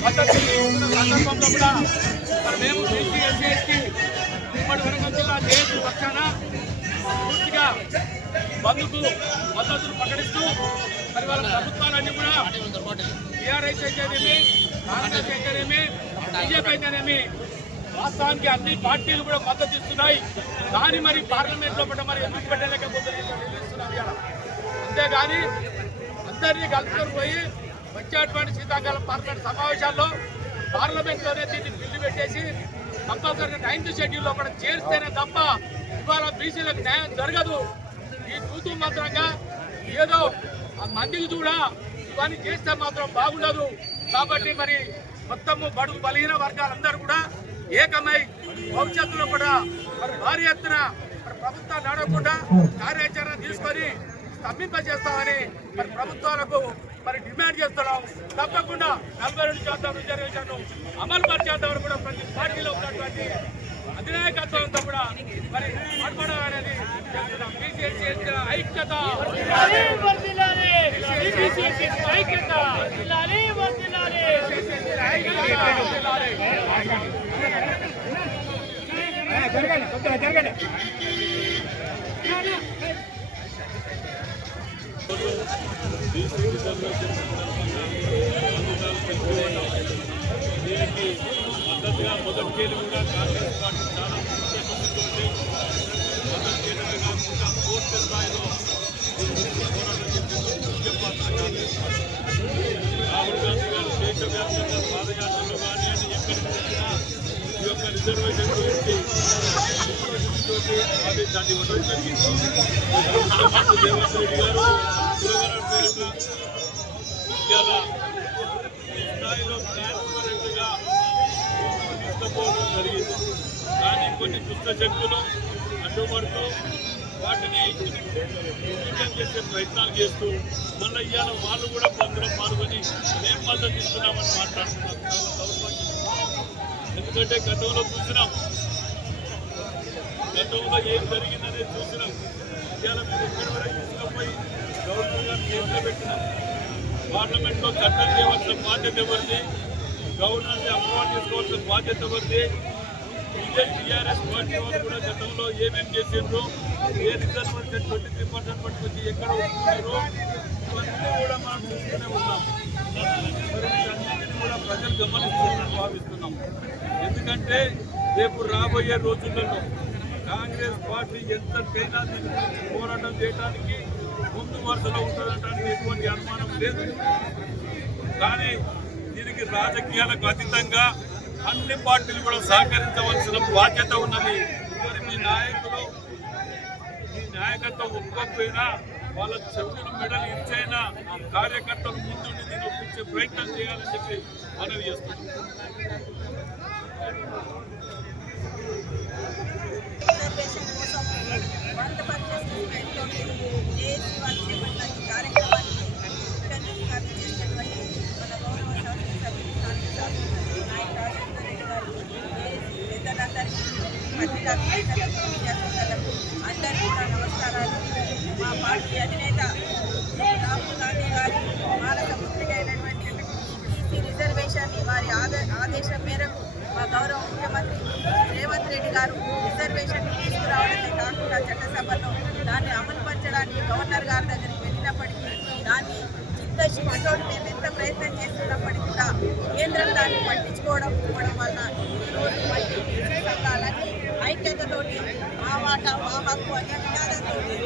మద్దతు సందర్భంలో కూడా మరి మేము బీసీ ఎస్సీ ఎస్టీ ఉమ్మడి వరంగల్ జిల్లా జేఏసీ పక్షాన పూర్తిగా బంధుకు మద్దతును ప్రకటిస్తూ మరి వాళ్ళ ప్రభుత్వాలన్నీ కూడా టీఆర్ఎస్ అయితేనేమి కాంగ్రెస్ అయితేనేమి బీజేపీ అయితేనేమి వాస్తవానికి అన్ని పార్టీలు కూడా మద్దతు ఇస్తున్నాయి కానీ మరి పార్లమెంట్లో మరి ఎందుకు పెట్టలేకపోతున్నాయి నిర్ణయిస్తున్నారు అంతేగాని అందరినీ కలుపుకొని పోయి వచ్చేటువంటి శీతాకాలం పార్లమెంట్ సమావేశాల్లో పార్లమెంట్లోనే దీన్ని బిల్లు పెట్టేసి కంపల్సరీ నైన్త్ షెడ్యూల్లో కూడా చేరిస్తేనే తప్ప ఇవాళ బీసీలకు న్యాయం జరగదు. ఈ తూతూ మాత్రంగా ఏదో ఆ మందికి కూడా ఇవన్నీ చేస్తే మాత్రం బాగుండదు. కాబట్టి మరి మొత్తము బడుగు బలహీన వర్గాలందరూ కూడా ఏకమై భవిష్యత్తులో కూడా మరి భారీ ఎత్తున మరి ప్రభుత్వాన్ని నడవకుండా కార్యాచరణ తీసుకొని స్తంభింపజేస్తామని మరి ప్రభుత్వాలకు మరి డిమాండ్ చేస్తున్నాం. తప్పకుండా నలభై రెండు శాతం రిజర్వేషన్ అమలు పరిచేద్దామని కూడా ప్రతి పార్టీలో ఉన్నటువంటి అధినాయకత్వంతో కూడా మరి మాట్లాడడం అనేది. బీసీఎస్సీ ఐక్యత. ఐక్యత. జరగండి జరగండి మద్దతుగా మొదటికేలు కూడా కాంగ్రెస్ పార్టీ చాలా ముందుంది మొదటికేలుగా కాకుండా పూర్తి స్థాయిలో దీనికి పోరాటం చేసేందుకు ముఖ్య పాత్ర కాంగ్రెస్ పార్టీ రాహుల్ గాంధీ గారు దేశవ్యాప్తంగా పాదయాత్రలో కానివ్వండి ఎక్కడికి వెళ్ళినా ఈ యొక్క రిజర్వేషన్ గురించి తోటి ఆదేశాన్ని ఇవ్వడం జరిగింది ముఖ్యమంత్రి రేవంత్ రెడ్డి గారు కులగరాడు పేరుతో ఇవాళ స్థాయిలో ట్రాన్స్పరెంట్గా తీసుకుపోవడం జరిగింది కానీ కొన్ని దుష్ట శక్తులు అడ్డుపడుతూ వాటిని విలీనం చేసే ప్రయత్నాలు చేస్తూ మళ్ళీ ఇవాళ వాళ్ళు కూడా బంద్లో పాల్గొని మేం మద్దతు ఇస్తున్నామని మాట్లాడుతున్నారు. చాలా ఎందుకంటే గతంలో చూసినాం. గతంలో ఏం జరిగిందనేది చూసినాం. ఇవాళ మేము ఎక్కడి వరకు తీసుకుపోయి గవర్నమెంట్ గారు కేసులో పెట్టినాం పార్లమెంట్లో చట్టం చేయవలసిన బాధ్యత ఎవరిది? గవర్నర్ని అప్రూవల్ చేసుకోవాల్సిన బాధ్యత ఎవరిది? ఇదే టీఆర్ఎస్ పార్టీ వాళ్ళు కూడా గతంలో ఏమేం చేసిండ్రు ఏ రిజర్వేషన్ ట్వంటీ త్రీ పర్సెంట్ పట్టుకొచ్చి ఎక్కడ ఒప్పుకున్నారు ఇవన్నీ కూడా మనం చూస్తూనే ఉన్నాం. కూడా ప్రజలు గమనిస్తున్నారని భావిస్తున్నాం. ఎందుకంటే రేపు రాబోయే రోజులలో కాంగ్రెస్ పార్టీ ఎంతకైనా దీని పోరాటం చేయడానికి ముందు వరుసలో ఉంటుందనడానికి ఎటువంటి అనుమానం లేదు. కానీ దీనికి రాజకీయాలకు అతీతంగా అన్ని పార్టీలు కూడా సహకరించవలసిన బాధ్యత ఉన్నది. మరి మీ నాయకులు మీ నాయకత్వం ఒప్పుకోకపోయినా వాళ్ళ చెవులు మెడలు ఇచ్చైనా కార్యకర్తలు ముందుండి దీన్ని ఒప్పించే ప్రయత్నం చేయాలని చెప్పి మనవి చేస్తున్నాం. పత్రికా విలేకరులకు అందరికీ కూడా నమస్కారాలు మా పార్టీ అధినేత రాహుల్ గాంధీ గారి భారత పుత్రిక అయినటువంటి రిజర్వేషన్ వారి ఆద- ఆదేశం మేరకు మా గౌరవ ముఖ్యమంత్రి రేవంత్ రెడ్డి గారు రిజర్వేషన్ తీసుకురావడమే కాకుండా చట్టసభలో దాన్ని అమలుపరచడానికి గవర్నర్ గారి దగ్గరికి వెళ్ళినప్పటికీ దాన్ని చిత్తశుద్ధితో మేము ఎంత ప్రయత్నం చేస్తున్నప్పటికీ కూడా కేంద్రం దాన్ని పట్టించుకోవడం పోవడం వల్ల ಅತ್ಯದ ನೋಡಿ ಆ ಆಟ ಆ ಹಾಕುವ ಎಲ್ಲದರ ನೋಡಿ